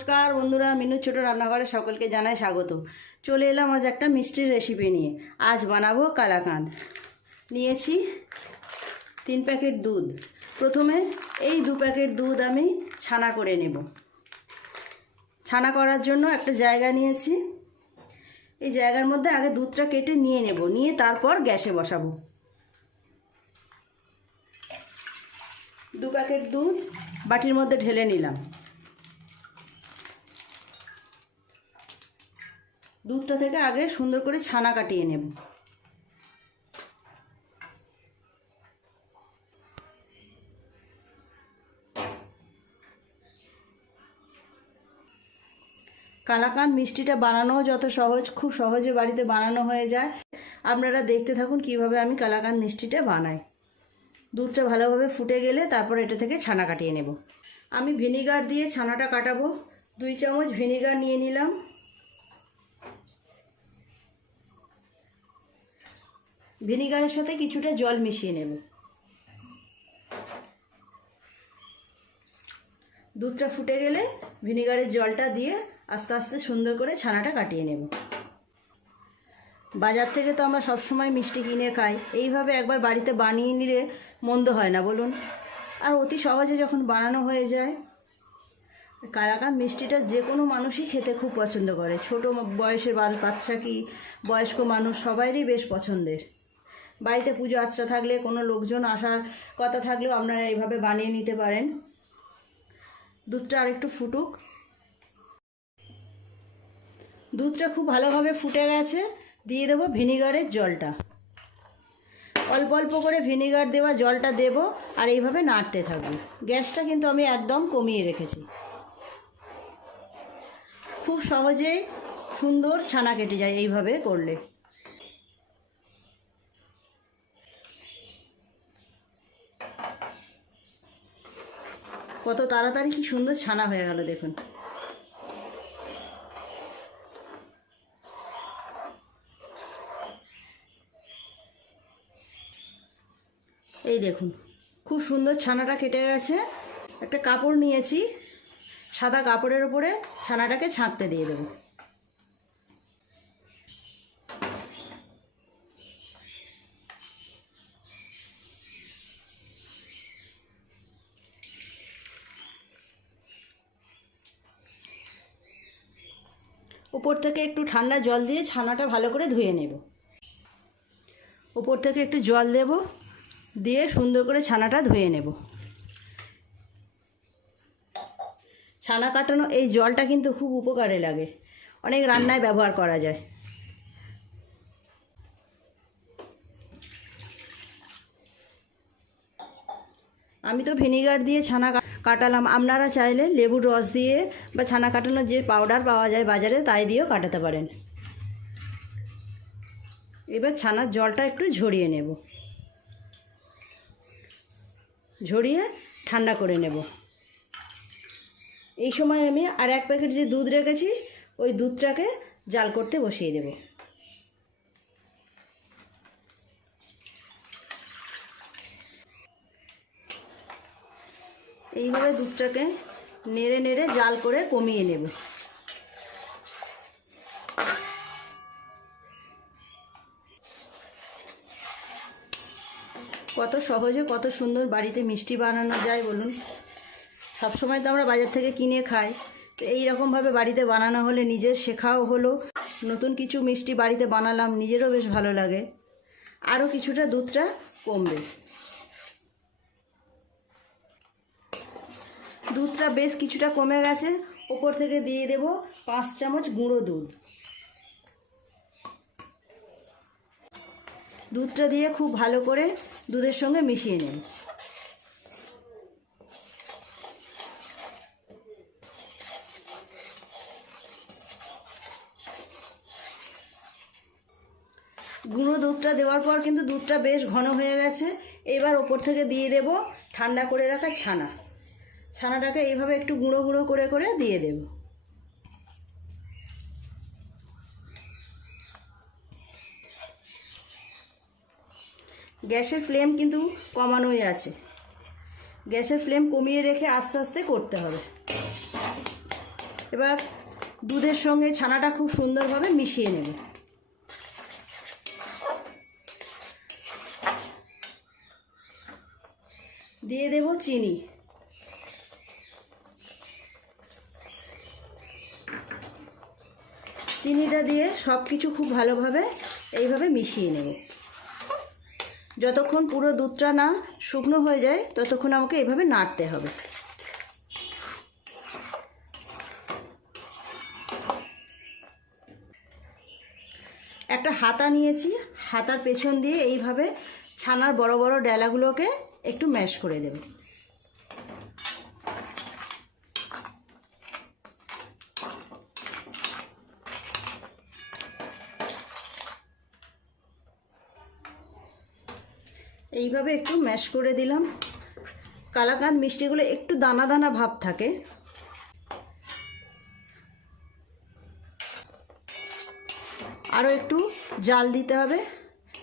নমস্কার বন্ধুরা, মিনু ছোট রান্নাঘরে সকলকে জানাই স্বাগত। চলে এলাম আজ একটা মিষ্টির রেসিপি নিয়ে। আজ বানাবো কালাকাঁদ। নিয়েছি 3 প্যাকেট দুধ। প্রথমে এই 2 প্যাকেট দুধ আমি ছানা করে নেব। ছানা করার জন্য একটা জায়গা নিয়েছি। এই জায়গার মধ্যে আগে দুধটা কেটে নিয়ে নেব, নিয়ে তারপর গ্যাসে বসাবো। 2 প্যাকেট দুধ বাটির মধ্যে ঢেলে নিলাম। দুধটা থেকে আগে সুন্দর করে ছানা কাটিয়ে নেব। কালাকাঁদ মিষ্টিটা বানানোও যত সহজ, খুব সহজে বাড়িতে বানানো হয়ে যায়। আপনারা দেখতে থাকুন কিভাবে আমি কালাকাঁদ মিষ্টিটা বানাই। দুধটা ভালোভাবে ফুটে গেলে তারপর এটা থেকে ছানা কাটিয়ে নেব। আমি ভিনিগার দিয়ে ছানাটা কাটাবো। 2 চামচ ভিনিগার নিয়ে নিলাম। ভিনিগারের সাথে কিছুটা জল মিশিয়ে নেব। দুধটা ফুটে গেলে ভিনিগারের জলটা দিয়ে আস্তে আস্তে সুন্দর করে ছানাটা কাটিয়ে নেব। বাজার থেকে তো আমরা সবসময় মিষ্টি কিনে খাই, এইভাবে একবার বাড়িতে বানিয়ে নিলে মন্দ হয় না বলুন। আর অতি সহজে যখন বানানো হয়ে যায়। কালাকাঁদ মিষ্টিটা যে কোনো মানুষই খেতে খুব পছন্দ করে। ছোট বয়সের বাচ্চা কি বয়স্ক মানুষ সবাইরই বেশ পছন্দের। বাড়িতে পুজো আচ্ছা থাকলে, কোনো লোকজন আসার কথা থাকলেও আপনারা এইভাবে বানিয়ে নিতে পারেন। দুধটা আরেকটু ফুটুক। দুধটা খুব ভালোভাবে ফুটে গেছে। দিয়ে দেবো ভিনিগারের জলটা। অল্প অল্প করে ভিনিগার দেওয়া জলটা দেব আর এইভাবে নাড়তে থাকবো। গ্যাসটা কিন্তু আমি একদম কমিয়ে রেখেছি। খুব সহজেই সুন্দর ছানা কেটে যায় এইভাবে করলে। কত তাড়াতাড়ি কি সুন্দর ছানা হয়ে গেল দেখুন। এই দেখুন খুব সুন্দর ছানাটা কেটে গেছে। একটা কাপড় নিয়েছি, সাদা কাপড়ের উপরে ছানাটাকে ছাঁকতে দিয়ে দেব। উপর থেকে একটু ঠান্ডা জল দিয়ে ছানাটা ভালো করে ধুয়ে নেব। উপর থেকে একটু জল দেব, দিয়ে সুন্দর করে ছানাটা ধুয়ে নেব। ছানা কাটানো এই জলটা কিন্তু খুব উপকারে লাগে, অনেক রান্নায় ব্যবহার করা যায়। আমি তো ভিনিগার দিয়ে ছানা কাটালাম। আপনারা চাইলে লেবুর রস দিয়ে বা ছানা কাটানোর যে পাউডার পাওয়া যায় বাজারে তাই দিয়েও কাটাতে পারেন। এবার ছানার জলটা একটু ঝরিয়ে নেব, ঝরিয়ে ঠান্ডা করে নেব। এই সময় আমি আর 1 প্যাকেট যে দুধ রেখেছি ওই দুধটাকে জাল করতে বসিয়ে দেব। এইভাবে দুধটাকে নেড়ে নেড়ে জাল করে কমিয়ে নেব। কত সহজে কত সুন্দর বাড়িতে মিষ্টি বানানো যায় বলুন। সবসময় তো আমরা বাজার থেকে কিনে খাই, তো এইরকমভাবে বাড়িতে বানানো হলে নিজের শেখাও হলো, নতুন কিছু মিষ্টি বাড়িতে বানালাম, নিজেরও বেশ ভালো লাগে। আরও কিছুটা দুধটা কমবে। দুধটা বেশ কিছুটা কমে গেছে। ওপর থেকে দিয়ে দেব 5 চামচ গুঁড়ো দুধ। দুধটা দিয়ে খুব ভালো করে দুধের সঙ্গে মিশিয়ে নেব। গুঁড়ো দুধটা দেওয়ার পর কিন্তু দুধটা বেশ ঘন হয়ে গেছে। এবার ওপর থেকে দিয়ে দেব ঠান্ডা করে রাখা ছানা। ছানাটাকে এইভাবে একটু গুঁড়ো গুঁড়ো করে করে দিয়ে দেব। গ্যাসের ফ্লেম কিন্তু কমানোই আছে। গ্যাসের ফ্লেম কমিয়ে রেখে আস্তে আস্তে করতে হবে। এবার দুধের সঙ্গে ছানাটা খুব সুন্দরভাবে মিশিয়ে নেব। দিয়ে দেব চিনি। চিনিটা দিয়ে সব কিছু খুব ভালোভাবে এইভাবে মিশিয়ে নেব। যতক্ষণ পুরো দুধটা না শুকনো হয়ে যায় ততক্ষণ আমাকে এইভাবে নাড়তে হবে। একটা হাতা নিয়েছি, হাতার পেছন দিয়ে এইভাবে ছানার বড় বড় ডেলাগুলোকে একটু ম্যাশ করে দেব। এইভাবে একটু ম্যাশ করে দিলাম। কালাকাঁদ মিষ্টিগুলো একটু দানা দানা ভাব থাকে। আরও একটু জাল দিতে হবে,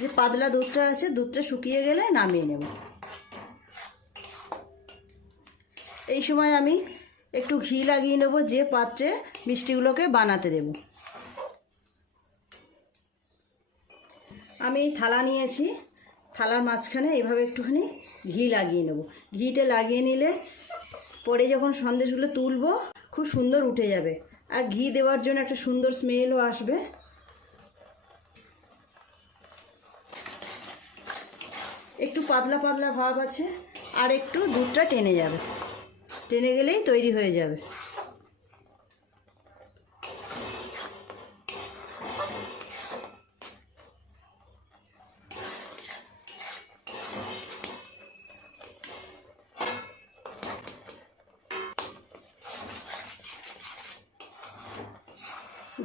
যে পাতলা দুধটা আছে দুধটা শুকিয়ে গেলে নামিয়ে নেব। এই সময় আমি একটু ঘি লাগিয়ে নেব যে পাত্রে মিষ্টিগুলোকে বানাতে দেব। আমি থালা নিয়েছি, থালার মাঝখানে এইভাবে একটুখানি ঘি লাগিয়ে নেব। ঘিটা লাগিয়ে নিলে পরে যখন সন্দেশগুলো তুলব খুব সুন্দর উঠে যাবে, আর ঘি দেওয়ার জন্য একটা সুন্দর স্মেলও আসবে। একটু পাতলা পাতলা ভাব আছে, আর একটু দুধটা টেনে যাবে, টেনে গেলেই তৈরি হয়ে যাবে।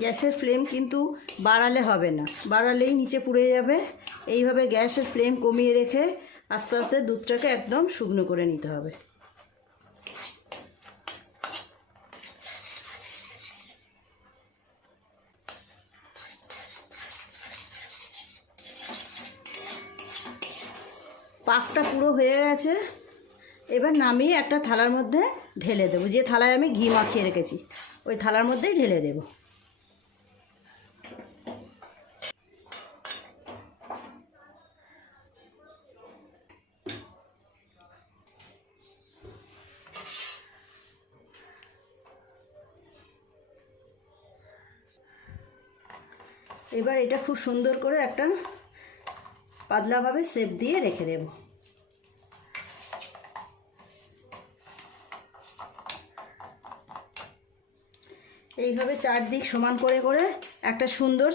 গ্যাসের ফ্লেম কিন্তু বাড়ালে হবে না, বাড়ালেই নিচে পুড়ে যাবে। এইভাবে গ্যাসের ফ্লেম কমিয়ে রেখে আস্তে আস্তে দুধটাকে একদম শুকনো করে নিতে হবে। পাকটা পুরো হয়ে গেছে। এবার নামিয়ে একটা থালার মধ্যে ঢেলে দেবো। যে থালায় আমি ঘি মাখিয়ে রেখেছি ওই থালার মধ্যেই ঢেলে দেবো। এবার এটা খুব সুন্দর করে একটা পাতলাভাবে শেপ দিয়ে রেখে দেব। এইভাবে চারদিক সমান করে করে একটা সুন্দর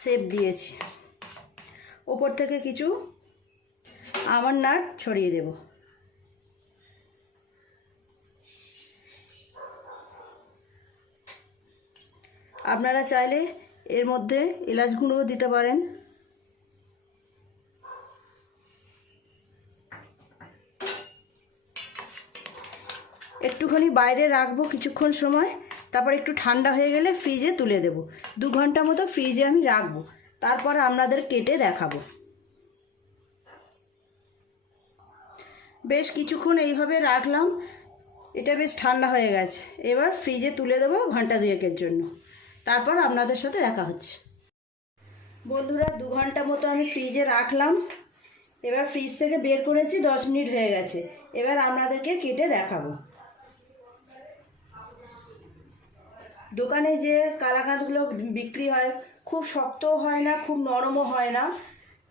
শেপ দিয়েছি। ওপর থেকে কিছু আমন্ড নাট ছড়িয়ে দেব। আপনারা চাইলে এর মধ্যে এলাচ গুঁড়োও দিতে পারেন। একটুখানি বাইরে রাখবো কিছুক্ষণ সময়, তারপর একটু ঠান্ডা হয়ে গেলে ফ্রিজে তুলে দেব। 2 ঘন্টা মতো ফ্রিজে আমি রাখবো, তারপর আপনাদের কেটে দেখাবো। বেশ কিছুক্ষণ এইভাবে রাখলাম, এটা বেশ ঠান্ডা হয়ে গেছে। এবার ফ্রিজে তুলে দেবো ঘন্টা 2-1 জন্য, তারপর আপনাদের সাথে দেখা হচ্ছে। বন্ধুরা 2 ঘন্টা মতো আমি ফ্রিজে রাখলাম। এবার ফ্রিজ থেকে বের করেছি, 10 মিনিট হয়ে গেছে। এবার আপনাদেরকে কেটে দেখাবো। দোকানে যে কালাকাঁদগুলো বিক্রি হয় খুব শক্তও হয় না, খুব নরমও হয় না,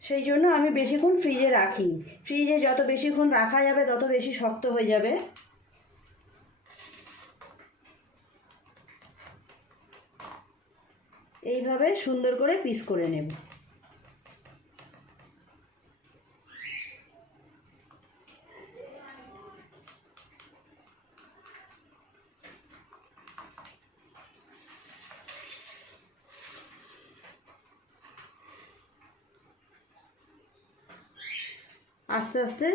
সেই জন্য আমি বেশিক্ষণ ফ্রিজে রাখিনি। ফ্রিজে যত বেশিক্ষণ রাখা যাবে তত বেশি শক্ত হয়ে যাবে। এইভাবে সুন্দর করে পিস করে নেব। আস্তে আস্তে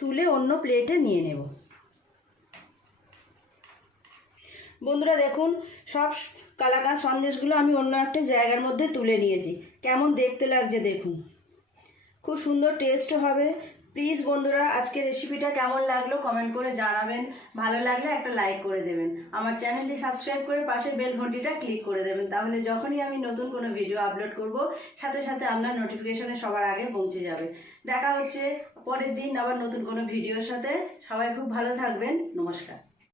তুলে অন্য প্লেটে নিয়ে নেব। বন্ধুরা দেখুন, সব কালাকাঁদ সন্দেশগুলো আমি অন্য একটা জায়গার মধ্যে তুলে নিয়েছি। কেমন দেখতে লাগছে দেখুন, খুব সুন্দর টেস্টও হবে, প্লিজ বন্ধুরা, আজকের রেসিপিটা কেমন লাগলো কমেন্ট করে জানাবেন। ভালো লাগলে একটা লাইক করে দেবেন। আমার চ্যানেলটি সাবস্ক্রাইব করে পাশে বেল ঘন্টিটা ক্লিক করে দেবেন। তাহলে যখনই আমি নতুন কোনো ভিডিও আপলোড করব, সাথে সাথে আপনার নোটিফিকেশনে সবার আগে পৌঁছে যাবে। দেখা হচ্ছে পরের দিন আবার নতুন কোনো ভিডিওর সাথে। সবাই খুব ভালো থাকবেন। নমস্কার।